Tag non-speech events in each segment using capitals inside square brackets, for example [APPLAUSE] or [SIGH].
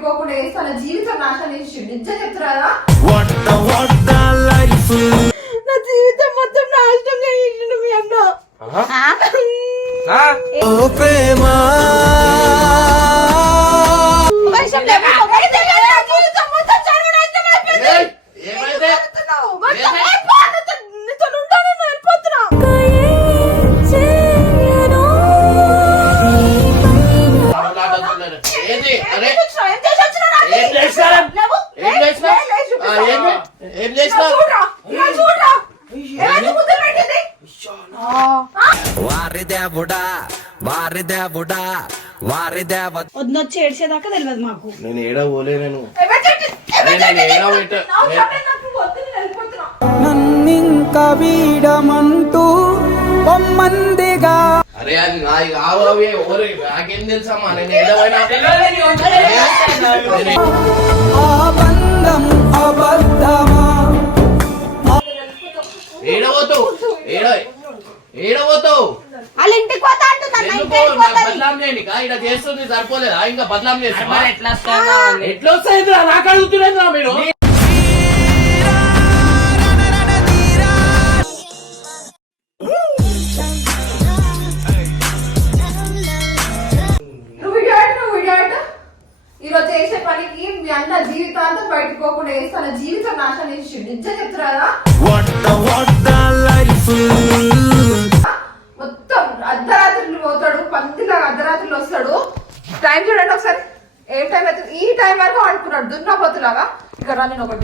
పెట్టుకోకుండా వేసి తన జీవితం నాశనం చేసి నిజం చెప్తున్నారా నా జీవితం మొత్తం నాశనం చేసిండు మీ అన్న. వారి దేవుడా వారి దేవుడా వారి దేవ వద్దొచ్చి ఏడ్చేదాకా తెలియదు మాకు. నేను ఏడ పోలే నేను. నన్నింక వీడమంటూ పొమ్మందిగా అరే అది కావు అవి నాకేం తెలుసమ్మా నేను ఆ బంధం అబద్ధమా ఏడవతావు ఏడ ఏడవతావు వాళ్ళ ఇంటికి పోతా చేస్తుంది సరిపోలేదా? ఇంకా బదలాం చేస్తా ఎట్లా వస్తాయి ఎట్లా వస్తాయి? నాకు అడుగుతులేదురా మీరు?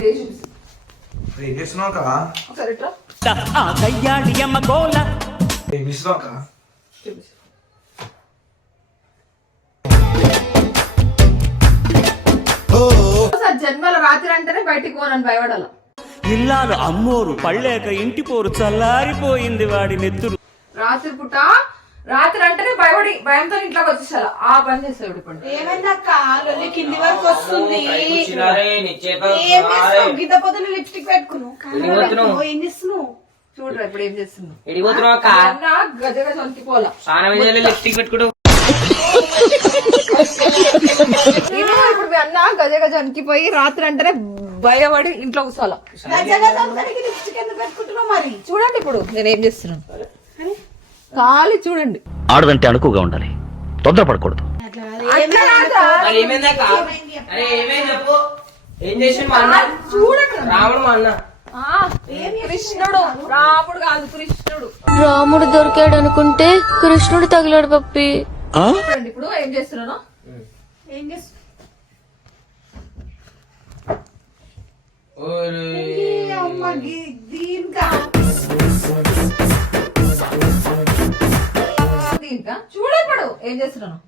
ఏం చేస్తున్నావు ఏం అక్క జన్మలో రాత్రి అంటేనే బయటికి పోనని భయపడాల. ఇల్లాలు అమ్మోరు పళ్ళేక ఇంటి పోరు చల్లారిపోయింది వాడి నెత్తురు. రాత్రి పూట రాత్రి అంటేనే భయపడి భయంతో ఇంట్లోకి వచ్చేసారు ఆ పని చేస్తాడు ఇప్పుడు. ఏమైందక్క? లొల్లి కింది వరకు వస్తుంది. ఏం చేస్తున్నావు? గిద్ద పొద్దున లిప్స్టిక్ పెట్టుకున్నావు? ఏం చేస్తున్నావు? చూడరా ఇప్పుడు ఏం చేస్తున్నావు? అక్క? వణికిపోలా స్నానం చేయాలి? లిప్స్టిక్ పెట్టుకుంటూ నేను ఇప్పుడు మీ అన్న గజ గజ వణికిపోయి రాత్రి అంటేనే భయపడి ఇంట్లో కూర్చోాల చూడండి ఇప్పుడు నేను ఏం చేస్తున్నాను? ఖాళీ చూడండి. ఆడదంటే అణుకుగా ఉండాలి. తొందరపడకూడదు. కృష్ణుడు. రాముడు కాదు కృష్ణుడు. రాముడు దొరికాడు అనుకుంటే కృష్ణుడు తగిలాడు పప్పి. చూడండి ఇప్పుడు ఏం చేస్తున్నాను. ఏం చేస్తున్నావు అమ్మ దీనికా ఇంకా. ఇప్పుడు ఏం చేస్తున్నాను?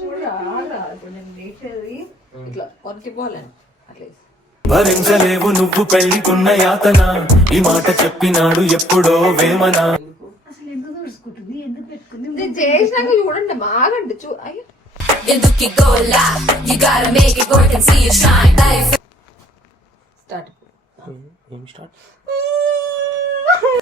చూడరా. ఇప్పుడు నేను ఇట్లా అట్లా చేసి. భరించలేవు నువ్వు పెళ్ళికున్న యాతన? ఈ మాట చెప్పినాడు ఎప్పుడో వేమన? ఎందుకు చూడండి స్టార్ట్ ఏం స్టార్ట్ [LAUGHS]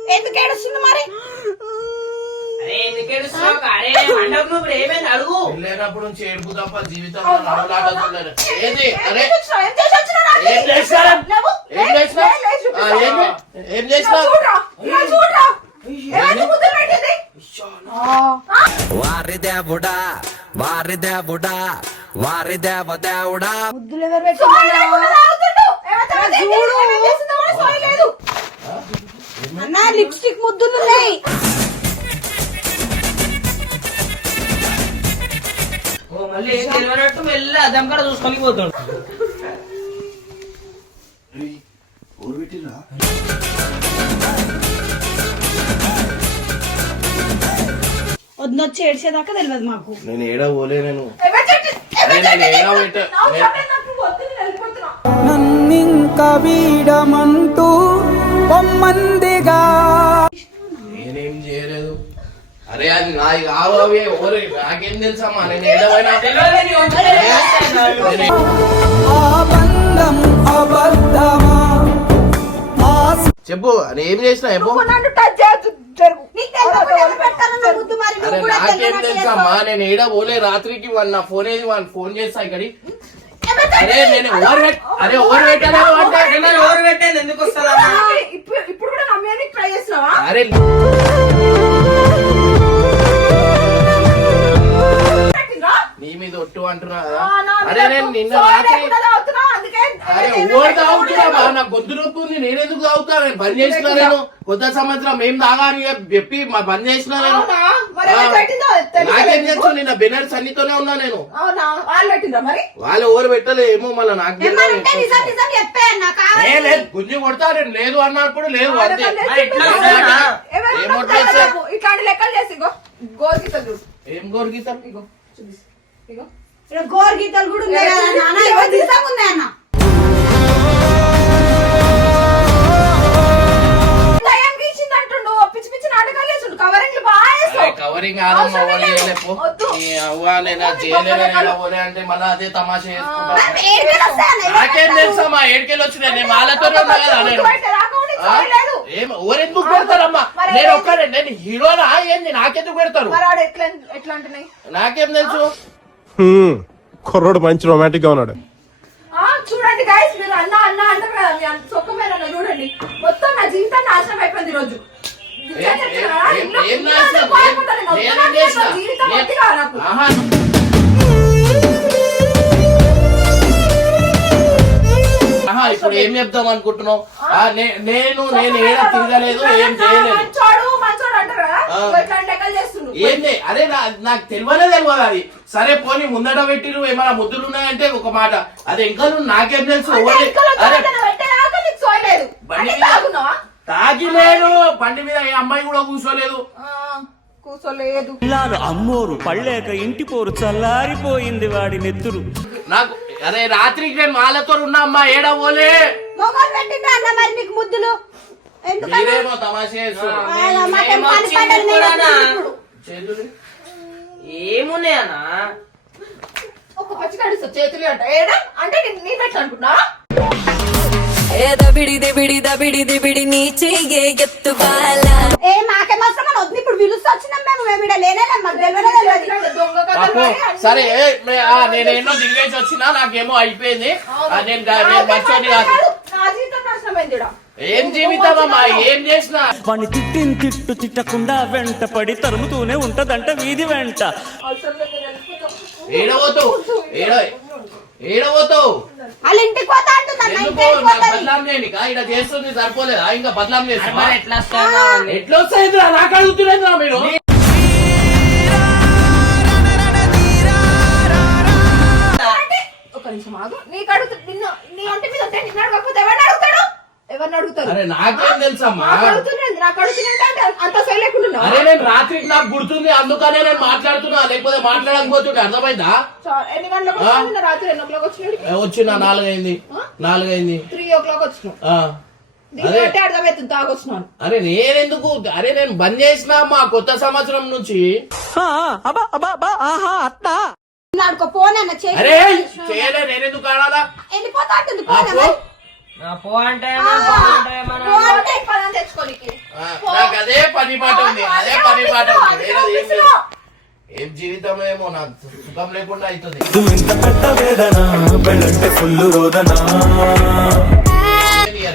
ఎందుకు ఏడుస్తుంది మరి? లేనప్పుడు నుంచి ఏడుపు తప్ప. ఏది? అరే. ఏం? ఏం చేసినా. ఏం చేసినా పెట్టింది? వారి దేవుడా వారి దేవుడా వారి దేవ దేవుడా. ముద్దులు ఎవరు చూడు. ఏమేం చేస్తుందో కూడా సోయి లేదు. అన్న లిప్స్టిక్ ముద్దులు ఉన్నాయి ఓ మళ్ళీ తెలియనట్టు మెల్ల చూసుకొని పోతాడు. వద్దొచ్చి ఏడ్చేదాకా తెలియదు మాకు. నేను ఏడ పోలే నేను. నన్నింక వీడమంటూ పొమ్మందిగా నేనేం చేయలేదు. అరే అది అవి ఎవరు నాకేం తెలుసమ్మా నేను చెప్పు అని ఏం చేసినా చెప్పు. నువ్వు నన్ను టచ్ చేయొద్దు, జరుగు. నీకు అరే తెలుసమ్మా. నేను ఏడ పోలే రాత్రికి వాడు నా ఫోన్ ఏది వాడిని ఫోన్ చేస్తా ఇక్కడి అరే నేను ఓవర్ పెట్ అరే ఓవర్ పెట్టాను అంటే ఏమన్నా ఎవరు పెట్టేది ఎందుకు వస్తుందా ఇప్పుడు ఇప్పుడు కూడా నమ్మేయడానికి ట్రై చేస్తున్నావా? అరే? నీ మీద ఒట్టు అంటున్నా అరే నేను నిన్న రాత్రి అరే ఓడి తాగుతున్నా నా గొంతు నొప్పి ఉంది నేనెందుకు తాగుతా నేను బంద్ చేసిన నేను. కొత్త సంవత్సరం ఏం తాగా అని చెప్పి మా బంద్ చేసిన నేను. నాకేం నిన్న బెనర్ సన్నితోనే ఉన్నా నేను. అవునా? వాళ్ళు ఎవరు పెట్టలే ఏమో మళ్ళీ నాకు గుంజి కొడతా నేను లేదు అన్నప్పుడు లేదు అంతే. ఏం. ఇట్లాంటి లెక్కలు చేసి ఇగో ఇక్కడ గోరు గీతలు కూడా చేయలేపు నేను చేయలేను అంటే మళ్ళీ అదే తమాషా చేసుకుంటా ఏడుకెళ్ళి వస్తాయి అన్న, నాకేం తెలుసమ్మా ఏడుకెళ్ళి వచ్చిన నేను వాళ్ళతోనే ఉన్నా కదా నేను. ఆ? ఏం ఎవరెందుకు పెడతారమ్మా? నేను ఒక్కడే నేను హీరోనా? ఏంది? నాకెందుకు పెడతారు? నాకేం తెలుసు? కుర్రోడు మంచి రొమాంటిక్గా ఉన్నాడు. ఆ, చూడండి గైస్ మీరు అన్న అన్న అంటారు కదా మీ అంత సొక్కమైన అన్న చూడండి. మొత్తం నా జీవితం నాశనం అయిపోయింది ఈ రోజు చేసినా? ఆహా. ఆహా, ఇప్పుడు ఏం చెప్దాం అనుకుంటున్నావు? ఆ, నే- నేను నేను ఏడ తిరగలేదు ఏం చేయలేదు. మంచోడు మంచోడు అంటారు? కదా ఆ. ఇగో ఇట్లాంటి లెక్కలు చేస్తుండు. ఏంది అరే నా- నాకు తెలియనే తెలియదు అది. సరే పోనీ ముందట పెట్టిరు ఏమైనా ముద్దులు ఉన్నాయంటే ఒక మాట. అది ఇంకా నువ్వు నాకేం తెలుసు అంటే ఎవరి- ఇంకలో అరే. దొంగతనం పెట్టేదాకా నీకు సోయలేదు. బండి అంటే మీద- తాగున్నావా? తాగిలేడు బండి మీద ఏ అమ్మాయి కూడా కూర్చోలేదు. ఆ, కూసోలేదు. పిల్లాలు అమ్మోరు పళ్ళేక ఇంటి పోరు చల్లారిపోయింది వాడి నెత్తురు. నాకు అరే రాత్రికి నేను వాళ్ళతో ఉన్నా అమ్మా ఏడ పోలే? మొగలు పెట్టిండ్రా అన్న మరి నీకు ముద్దులు? ఎందుకన్నా? మీరేమో తమాషా చేస్తున్నారు. ఆ? ఇప్పుడు. ఏమున్నాయన్నా ఒక పచ్చి కడుస్తా చేతులు? అంట. ఏడా? అంటే నేను- నేను ఎట్లా అనుకున్నావా ఏ దబిడి దిబిడి దబిడి దిబిడి నీ చెయ్యే ఎత్తు బాల ఏ మాకేం అవసరం అని వద్దు ఇప్పుడు పిలుస్తూ వచ్చినాం మేము మేము ఇక్కడ లేనేలే మాకు తెలియనే తెలియదు ఇట్లాంటి దొంగ కథలు పాపం, పడి అన్ని- సరే ఏ, మే- ఆ, నేనేనో తిరిగేసి వచ్చినా నాకేమో అయిపోయింది ఆ, నేను గా- నేను మంచోని కాదు నా జీవితం నాశనమైంది ఈడ. ఏం జీవితం అమ్మా ఏం చేసినా వాణ్ణి తిట్టిన తిట్టు తిట్టకుండా వెంట పడి తరుముతూనే ఉంటదంట వీధి వెంట అవసరం లేదు, నేను వెళ్ళిపోతా. ఏడవతావు ఏడ ఏడవతావు వాళ్ళ ఇంటికి పోతా బదలాం చేయని ఇక్కడ చేస్తుంది సరిపోలేదా? ఇంకా బదలాం మరి చేస్తా ఎట్లా? ఎట్లా వస్తాయి నాకు అడుగుతున్నా మీరు? అంటే ఒక నిమిషం ఆగు. నీకు అడుగుతా నిన్ను నీ ఒంటి మీద ఉంటే నిన్ను అడగకపోతే ఎవరిని అడుగుతాడు? ఎవరిని అడుగుతారు? అరే నాకేం తెలుసమ్మా? నాకు అడుగుతున్నాడు నాకు అడుగుతున్నా అంటే అంత సైల్ లేకుండా అరే నేను రాత్రికి నాకు గుర్తుంది అందుకనే నేను మాట్లాడుతున్నా లేకపోతే మాట్లాడకపోతుంటే అర్థమైందా? ఎన్ని గంటలకు వచ్చినావు నిన్న రాత్రి ఎన్ని ఓ ఏ, వచ్చిన నాలుగైంది. నాలుగైంది. త్రీ ఓ క్లాక్ తాగొచ్చినాను అరే. నేనెందుకు? అరే నేను బంద్ చేసిన మా కొత్త సంవత్సరం నుంచి. అరే చేయలే నేనెందుకు ఆడాలా? వెళ్ళిపోతా పో. మరి ఆ, పో అంటే ఏమో, పో అంటే ఏమో పో అన్నావు. అంటే పదం తెచ్చుకోనికి. ఆ, నాకు అదే పని పాట ఉంది అదే పని పాట ఉంది. ఏం జీవితం ఏమో నాకు సుఖం లేకుండా అవుతుంది.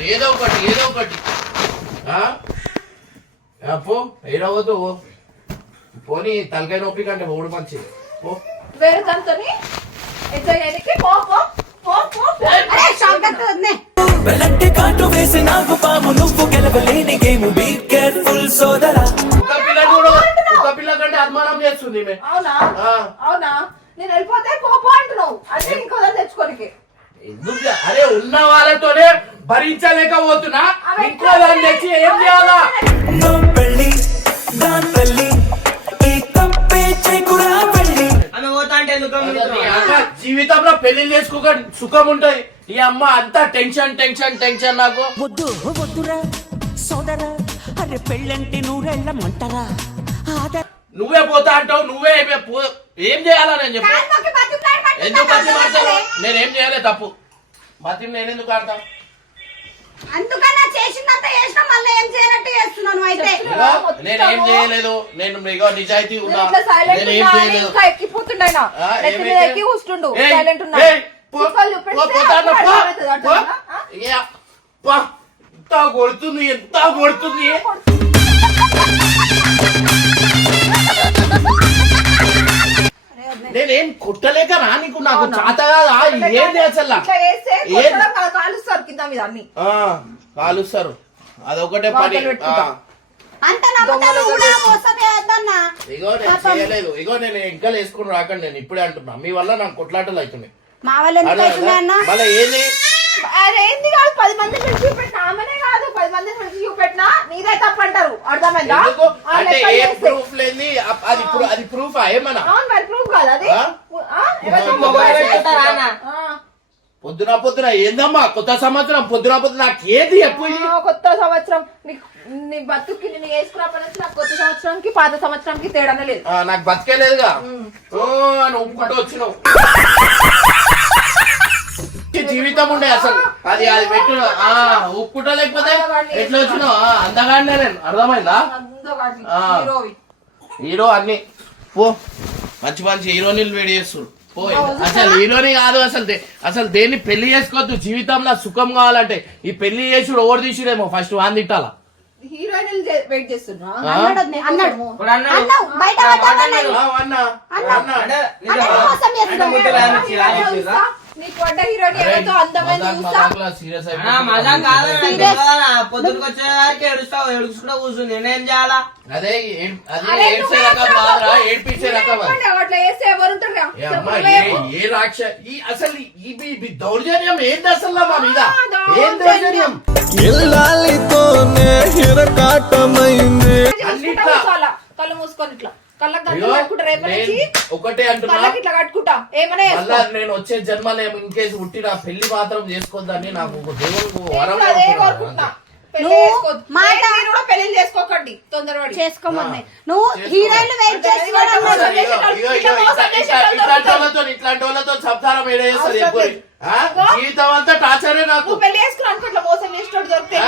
ఏదో ఒకటి ఏదో ఒకటి. పో ఏడవద్దు పో. పోనీ తలకాయ నొప్పి కంటే మూడు మంచిది. పో. వేరే దాంతో పో పో పో పో. అరే షాక్ గేమ్ బీ కేర్ఫుల్ సోదరా. చేస్తుంది. అవునా. అవునా? నేను వెళ్ళిపోతే అంటున్నావు. ఇంకో తెచ్చుకోనికి. ఎందుకు అరే ఉన్న వాళ్ళతోనే భరించలేకపోతున్నా. ఇంకో దాన్ని తెచ్చి ఏం చేయాలా? నో పెళ్ళి దాని తల్లి ఈ తప్పే చేయకురా పెళ్ళి. ఆమె పోతా అంటే ఎందుకు నీ అమ్మ జీవితంలో పెళ్ళి చేసుకోక సుఖం ఉంటది ఈ అమ్మ అంతా టెన్షన్ టెన్షన్ టెన్షన్ నాకు. వద్దు వద్దురా. అరే పెళ్ళంటే నూరెళ్ళమంటారా నువ్వే పోతా అంటావు నువ్వే ఏమే పో- ఏం చేయాలా నేను చెప్పు? ఎందుకు బతి మాడతావు నేనేం చేయలే తప్పు. బతి నేను ఎందుకు ఆడతా? అందుకన్నా చేసిందంతా చేసినా మళ్ళీ ఏం చేయనట్టు చేస్తున్నాను అయితే. నేనేం చేయలేదు. నేను ఇగో నిజాయితీ ఉన్నా. నేనేం అని చేయలేదు. ఎక్కిపోతుండైనా? ఎక్కి ఏయ్, సైలెంట్ ఉన్నా. ఎంత కొడుతుంది ఎంత కొడుతుంది? నేనేం కొట్టలేక రా నీకు నాకు చాత కాదా? ఏంది అసలు కాలుస్తారు కింద మీద అన్ని. కాలుస్తారు. అదొకటే పని. ఇగో నేను చేయలేదు. ఇగో నేను ఇంకా వేసుకుని రాకండి. నేను ఇప్పుడే అంటున్నా. మీ వల్ల నాకు కొట్లాటలు అవుతున్నాయి. మా వాళ్ళు మళ్ళీ ఏంది? అరే ఏంది కాదు? పది మంది పిలిచి చూపెట్టిన? ఆమెనే కాదు. పది మంది పిలిచి చూపెట్టినా? నీదే తప్పు అంటారు. అర్థమైందా? అంటే ఏ. ప్రూఫ్ లేని అది ప్రూ- అది ప్రూఫ్ ఏమన్నా? అవును మరి ప్రూఫ్ కాదు. అది ఆ? ఆ? ఎవరు ఆ, మొబైల్ పెట్టుకుంటారా అన్న? ఆ. పొద్దున పొద్దున ఏందమ్మా? కొత్త సంవత్సరం పొద్దున పొద్దున నాకు ఏది ఎప్పుడు ఆ, కొత్త సంవత్సరం. నీకు నీ బతుక్కి నేను వేసుకున్నప్పటి నుంచి నాకు కొత్త సంవత్సరానికి పాత సంవత్సరానికి తేడానే లేదు. ఆ, నాకు బతికేలేదుగా ఓ అని ఒప్పుకుంటూ వచ్చినావు. జీవితం ఉండే అసలు. అది అది పెట్టు ఆ ఒప్పుకుంటా లేకపోతే ఎట్లా వచ్చినావు అందగాడినే నేను. అర్థమైందా. హీరో అన్ని. పో. మంచి మంచి హీరోయిన్లు వేడి చేస్తుడు పో అసలు హీరోని కాదు అసలు అసలు దేన్ని పెళ్ళి చేసుకోవద్దు. జీవితంలో సుఖం కావాలంటే ఈ పెళ్ళి చేసుడు ఓవర్ తీసిడేమో ఫస్ట్ వాన్ తిట్టాలా? అన్నాడు. పడ్డ హీరోయిన్ అరే, ఎవరితో అందమైన చూస్తా అయిపోతుంది. మజా కాదు? పొద్దునకి వచ్చేసరికి ఏడుస్తావు ఏడుచుకుంటా కూర్చుంది నేనేం చేయాలా అదే అది ఏడ్చే రకం. కాదురా ఏడ్పించే రకం అట్లా చేస్తే? ఏ రాక్ష ఈ అసలు ఈ దౌర్జన్యం ఏంది అసలు మా మీద ఆ, ఏం దౌర్జన్యం ఇల్లాలితోనే హిరకాటమైంది చూసుకుంటా అన్నిట్లా. కూర్చోవాలా. కళ్ళు మూసుకొని ఇట్లా నేను ఒకటే అంటున్నా. వచ్చే జన్మలో ఇంకేసి పుట్టిన పెళ్ళి మాత్రం చేసుకోవద్దని నాకు ఒక దేవుడు వరం చేసుకోకండి తొందరపడి. చేసుకోమని నువ్వు వెయిట్ ఇట్లాంటి. వాళ్ళతో సంసారం? ఇగో. జీవితం అంతా టార్చరే నాకు. పెళ్ళి చేసుకుని అనుకో ఇట్లా మోసం చేసేటోడు దొరికితే ఏం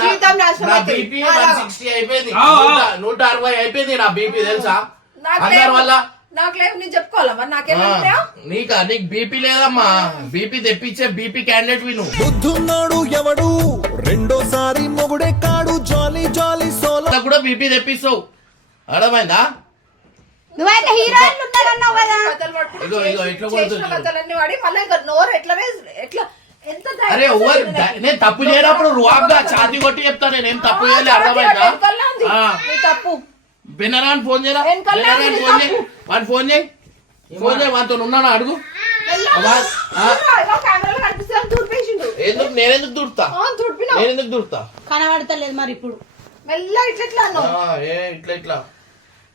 ఆ? నా- నాశనం. బీపీ. వన్ సిక్స్టీ అయిపోయింది. ఆ, ఆ. నూట- నూట అరవై అయిపోయింది నా బీపీ తెలుసా? నాకు అందరి నాకు లేవు నేను చెప్పుకోవాలా మరి నాకేం ఆ, ఉంటాయా నీకా? నీకు బీపీ లేదమ్మా. బీపీ తెప్పించే బీపీ క్యాండిడేట్ విను. బుద్ధున్నాడు ఎవడు? రెండోసారి మొగుడే కాడు. Jolly jolly solo. అంతా కూడా బీపీ తెప్పిస్తావు. అర్థమైందా? నువ్వైతే హీరోయిన్లు ఉన్నారన్నావు కదా. కథలు పట్టుకుని ఇగో, ఇగో, చేసిన- ఎట్లా చేసిన కొడుతుంది చూడు. కథలన్నీ వాడి. మళ్ళీ ఇంకా నోరు ఎట్లా వేసి- ఎట్లా అరే ఓవర్? నేను తప్పు చేయనప్పుడు రువాబ్గా ఛాతి కొట్టి చెప్తా నేనేం తప్పు చేయలే అర్థమైందా తప్పు. బెనరాన్ ఫోన్ చేయరా? బెనరాన్ ఫోన్ చేయి. వాడిని ఫోన్ చేయి. ఫోన్ చేయి వాటితో ఉన్నాను అడుగు? ఎందుకు? నేనెందుకు దూరుతా. నేనెందుకు దూరుతా కనబడతలేదు మరి ఇప్పుడు. ఏ ఇట్లా ఇట్లా.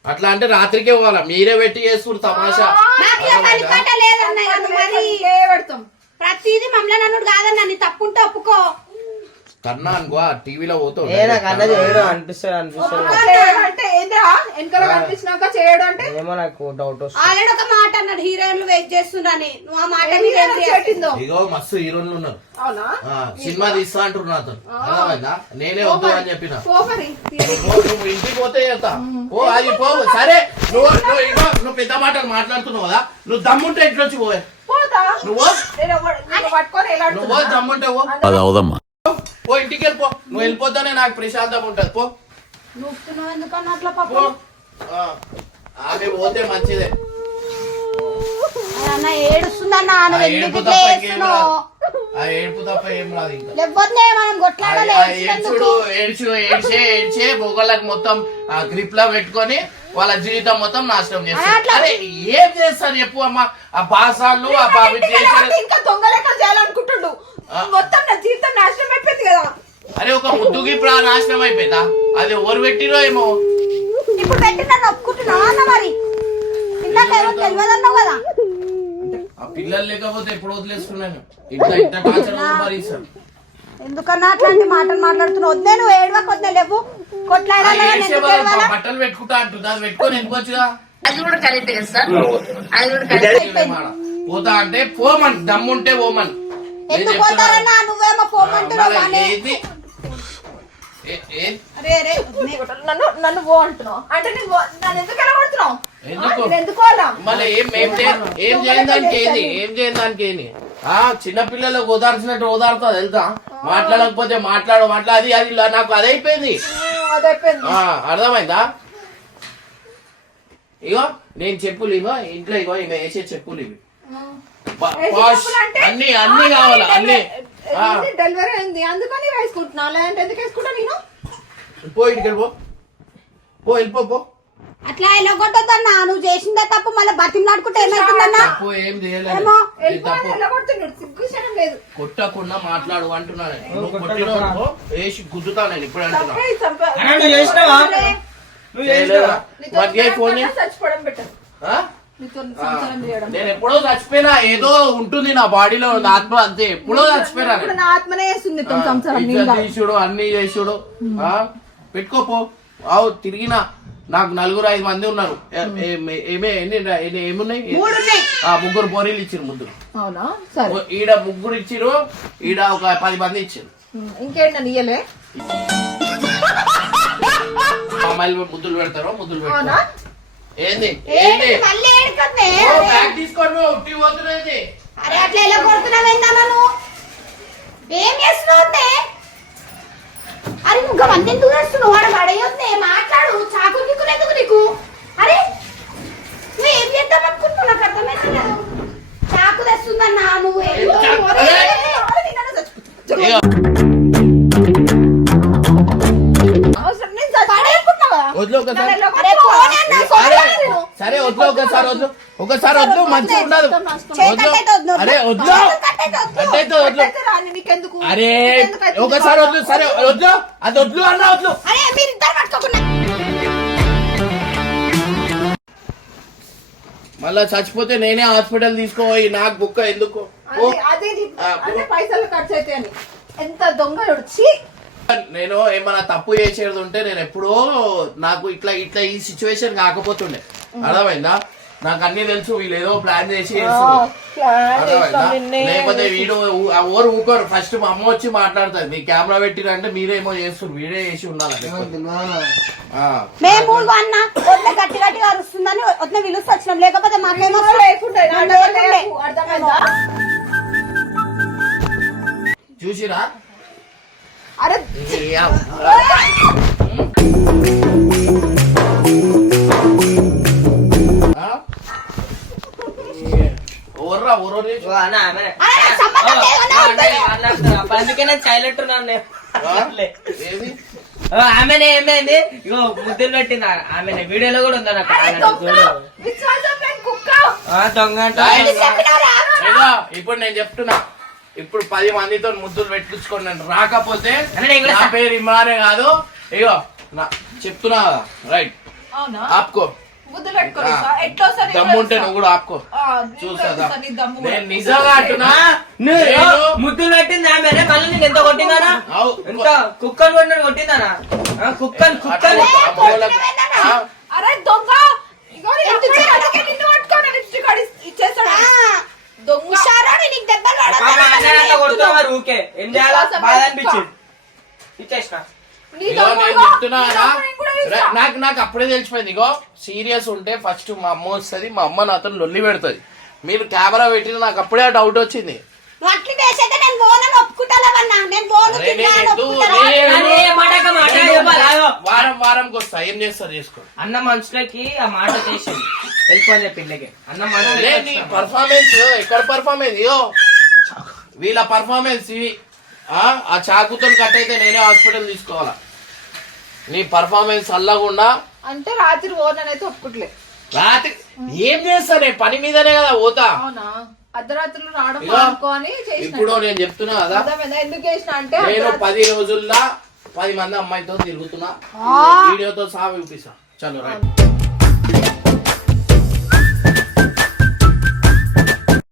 అట్లా అంటే రాత్రికే పోవాలా? మీరే పెట్టి చేస్తున్నారు తమాషా. ప్రతిదీ మమ్మల్ని అన్నుడు కాదన్న నీ తప్పుంటే ఒప్పుకో. కన్నా అనుకో టీవీలో పోతావు. ఏ నాకు అన్నది ఏదో అనిపిస్తుంది అనిపిస్తుంది. అంటే వెనకాల కనిపించినాక చేయడం అంటే? ఏమో నాకు డౌట్ వస్తుంది. ఆల్రెడీ ఒక మాట అన్నాడు హీరోయిన్లు వెయిట్ చేస్తున్నాని నువ్వు ఆ మాట మీద ఏం ఇగో మస్తు హీరోయిన్లు ఉన్నారు. అవునా? ఆ, సినిమా తీస్తా అంటారు నాతో అర్థమైందా? నేనే వద్దు అని చెప్పిన. నువ్వు ఇంటికి పోతే చేస్తా ఓ అది పో. సరే నువ్వు నువ్వు ఇగో, నువ్వు పెద్ద మాటలు మాట్లాడుతున్నావు కదా. నువ్వు దమ్ముంటే ఇంట్లో వచ్చి పోయే నువ్వు? అది. అవదమ్మా పో ఇంటికి వెళ్ళిపో. నువ్వు వెళ్ళిపోతానే నాకు ప్రశాంతంగా ఉంటది. పో. పో. ఆ, ఆమె పోతే మంచిదే. అన్న ఏడుస్తుందన్న ఆ నువ్వు ఏడుపు తప్ప ఇట్లా ఇంకేం చేస్తున్నావు రాదు. ఆ ఏడుపు తప్ప ఏం రాదు ఇంకా. లేకపోతే మనం ఆ- కొట్లాడాలి ఆ ఏడ్చుడు ఏడ్చు ఏడ్చే ఏడ్చే మొత్తం ఆ గ్రిప్లో పెట్టుకొని వాళ్ళ జీవితం మొత్తం నాశనం చేస్తారు. అరే ఏం చేస్తారు చెప్పు అమ్మ? ఆ బాసాలు ఆ బాబు ఇంకా దొంగ లెక్క చేయాలనుకుంటుండు. మొత్తం నా జీవితం నాశనం అయిపోయింది కదా. అరే ఒక ముద్దుకి ఇప్పుడు ఆ నాశనం అయిపోయిందా? అది ఎవరు పెట్టిరో ఏమో? ఇప్పుడు పెట్టి నన్ను ఒప్పుకుంటున్నావా అన్న మరి? ఇందాక ఏమో తెలియదు అన్నావు కదా ఆ పిల్లలు లేకపోతే ఎప్పుడు వదిలేసుకున్నాను ఇట్లా ఇంత టార్చర్ భరిస్తాను ఎందుకన్నా అట్లాంటి మాటలు మాట్లాడుతున్నావు? వద్దే నువ్వు ఏడవకు వద్దే లేవు కొట్లాడాలి? ఆ కానీ ఏడ్చే ఎందుకు వాళ్ళు ఏడవాలా? బట్టలు పెట్టుకుంటా అంటుంది అది పెట్టుకొని వెళ్ళిపోవచ్చుగా పోతా అంటే పోమన్ దమ్ముంటే పోమన్. నేను ఎందుకు చెప్తున్నా. పోతారన్నా? నువ్వేమో పోమంటున్నావు మళ్ళీ కానీ ఏంది? ఏ- ఏ- అరే అరే వద్దే. నన్ను నన్ను పో అంటున్నావు. అంటే నేను పో- నన్ను ఎందుకు ఎలా కొడుతున్నావు ఎందుకు? ఆ, నేను ఎందుకు పోలా? మళ్ళీ ఏం ఏం చేయ- ఏం చేయని దానికి ఏంది? ఏం చేయని దానికి ఏంది? ఆ చిన్న పిల్లలకు ఓదార్చినట్టు ఓదారుతుంది వెళ్తా మాట్లాడకపోతే మాట్లాడు మాట్లాడి అది అది నాకు అర్థమైందా? ఇగో నేను చెప్పులు ఇగో ఇంట్లో ఇగో ఈమె వేసే చెప్పులు ఇవి. అన్ని అన్ని కావాలి అన్ని. డెలివరీ అయింది? అందుకని వేసుకుంటున్నా లేదంటే ఎందుకు వేసుకుంటా నేను? పో ఇంటికి వెళ్ళిపో పో. వెళ్ళిపో అట్లా ఎలా కొట్టొద్దన్నా? నువ్వు చేసిందే తప్పు మళ్ళీ బతిమలాడుకుంటే ఏమైతుందన్నా? తప్పు ఏం చేయలేదు. ఏమో, ఇది వెళ్ళిపోయి తప్పు? ఎలా కొడుతున్నాడు? సిగ్గు శరం లేదు. కొట్టకుండా మాట్లాడు అంటున్నాను. నువ్వు కొట్టినావు అనుకో, వేసి గుద్దుతా నేను ఇప్పుడు అంటున్నా. చంపేయ్, చంపేయ్. అన్న, నువ్వు చేసినావా? నువ్వు చేసినావా? నీతో వాడికి ఏ ఫోన్ కన్నా చచ్చిపోవడం బెటర్. ఆ? నీతో సంసారం చేయడం నేను ఎప్పుడో చచ్చిపోయినా ఏదో ఉంటుంది నా బాడీలో నా ఆత్మ అంతే. ఎప్పుడో చచ్చిపోయినా ఇప్పుడు నేను. నా ఆత్మనే వేస్తుంది నీతో ఆ, సంసారం ఇట్లా నీళ్ళ తీసుడు అన్ని చేసుడు. ఆ, పెట్టుకోపో ఆవు తిరిగినా. నాకు నలుగురు ఐదు మంది ఉన్నారు. ఏమే ఎన్ని ఏమున్నాయి? ఆ ముగ్గురు బోరీలు ఇచ్చిరు ముగ్గురు అవునా? సరే. ఓ- ఈడ ముగ్గురు ఇచ్చిరు ఈడ ఒక పది మంది ఇచ్చిరు ఉమ్, ఇంకేంటి నన్ను ఇయ్యలే? అమ్మాయిలు ముద్దులు పెడతారో ముద్దులు పెడతారు. ఏంది? ఏంది ఏడికి మళ్ళీ ఏడుకొద్దే ఓ, బ్యాగ్ తీసుకొని పో, ఉట్టి పోతున్నది. అరే అట్లా ఎలా కొడుతున్నావు ఏందన్నా నువ్వు ఏం చేస్తున్నావు వద్దే? అరే నువ్వు గవంతి ఎందుకు చేస్తున్నావు వాడు పడేయొద్దే మాట్లాడు. చాకు దిక్కునేందుకు నీకు. అరే నువ్వు ఏం చేద్దాం అనుకుంటున్నావు? నాకు అర్థమైతలేదు చాకు తెస్తుందన్నా నువ్వు. వదిలు ఒకసారి. సరే. వద్దు ఒకసారి వద్దు ఒకసారి మంచిగా ఉండదు. అరే నీకెందుకు? అరే ఒకసారి వద్దు సరే వద్దు అది వద్దు అన్న మళ్ళా చచ్చిపోతే నేనే హాస్పిటల్ తీసుకోపోయి నాకు బుక్క ఎందుకు? పైసలు ఖర్చు అయితే అని ఎంత దొంగ నేను ఏమైనా తప్పు చేసేది ఉంటే నేను ఎప్పుడో నాకు ఇట్లా ఇట్లా ఈ సిచ్యువేషన్ కాకపోతుండే. అర్థమైందా? నాకు అన్ని తెలుసు వీళ్ళు ఏదో ప్లాన్ చేసి? లేకపోతే వీడు ఊరు ఊకోరు. ఫస్ట్ మా అమ్మ వచ్చి మాట్లాడుతుంది మీ కెమెరా పెట్టిరంటే మీరేమో చేస్తారు వీడే చేసి ఉండాలి ఆ. మేము అన్న వద్ద గట్టి గట్టిగా అరుస్తుందని వద్ద పిలుస్తూ వచ్చినాం లేకపోతే మాకేమో చూసిరా? అరే అందుకే నేను సైలెంట్ ఉన్నాను ఆమెనే ఏమైంది? ఇగో ముద్దులు పెట్టింది ఆ- ఆమెనే. వీడియోలో కూడా ఉందా నాకు దొంగ ఇప్పుడు నేను చెప్తున్నా. ఇప్పుడు పది మందితో ముద్దులు పెట్టించుకోండి నేను రాకపోతే నా పేరు ఇమ్రానే కాదు. ఇగో నా చెప్తున్నా కదా? రైట్ అవునా? ఆపుకో. ముద్దులు పెట్టుకొని ఇస్తా. ఎట్లా వస్తా నేను దమ్ము ఉంటే ఇస్తా. నువ్వు కూడా ఆపుకో చూసా. నేను నిజంగా అంటున్నా ముద్దులు పెట్టింది ఆమె మళ్ళీ నీకు ఎంత కొట్టిందానా. ఎంత కుక్కలు కొట్టినట్టు కొట్టిందానా ఆ, కుక్కలు కుక్కలు? అరే దొంగ! ఇగో నీకు దెబ్బలు ఊకే. ఏం చేయాలా బాధ అనిపించింది? ఇచ్చేసిన. నాకు నాకు అప్పుడే తెలిసిపోయింది. ఇగో సీరియస్ ఉంటే ఫస్ట్ మా అమ్మ వస్తుంది మా అమ్మ నాతో లొల్లి పెడుతుంది. మీరు కెమెరా పెట్టిన నాకు అప్పుడే డౌట్ వచ్చింది. నేను వారంకి వస్తా ఏం చేస్తారు చేసుకోండి అన్న మనుషులకి ఆ మాట చేసింది. వెళ్ళిపోని చెప్పి ఇళ్ళకి. అన్న మనుషులకి పర్ఫార్మెన్స్ ఎక్కడ పర్ఫార్మెన్స్ ఇయో వీళ్ళ పర్ఫార్మెన్స్ ఇవి. ఆ ఆ చాకుతో కట్ అయితే నేనే హాస్పిటల్ తీసుకోవాలా. నీ పర్ఫార్మెన్స్ అల్లకుండా అంటే రాత్రి ఓననైతే ఒప్పుకోట్లే. రాత్రి ఏం చేస్తా నేను? పని మీదనే కదా పోతా. అవునా? అర్ధరాత్రులు రావడం అనుకోని ఇప్పుడు నేను చెప్తున్నా కదా. ఎందుకు చేసిన అంటే నేను పది రోజుల్లో పది మంది అమ్మాయితో తిరుగుతున్నా. వీడియోతో సహా చూపిస్తా. చలో రైట్.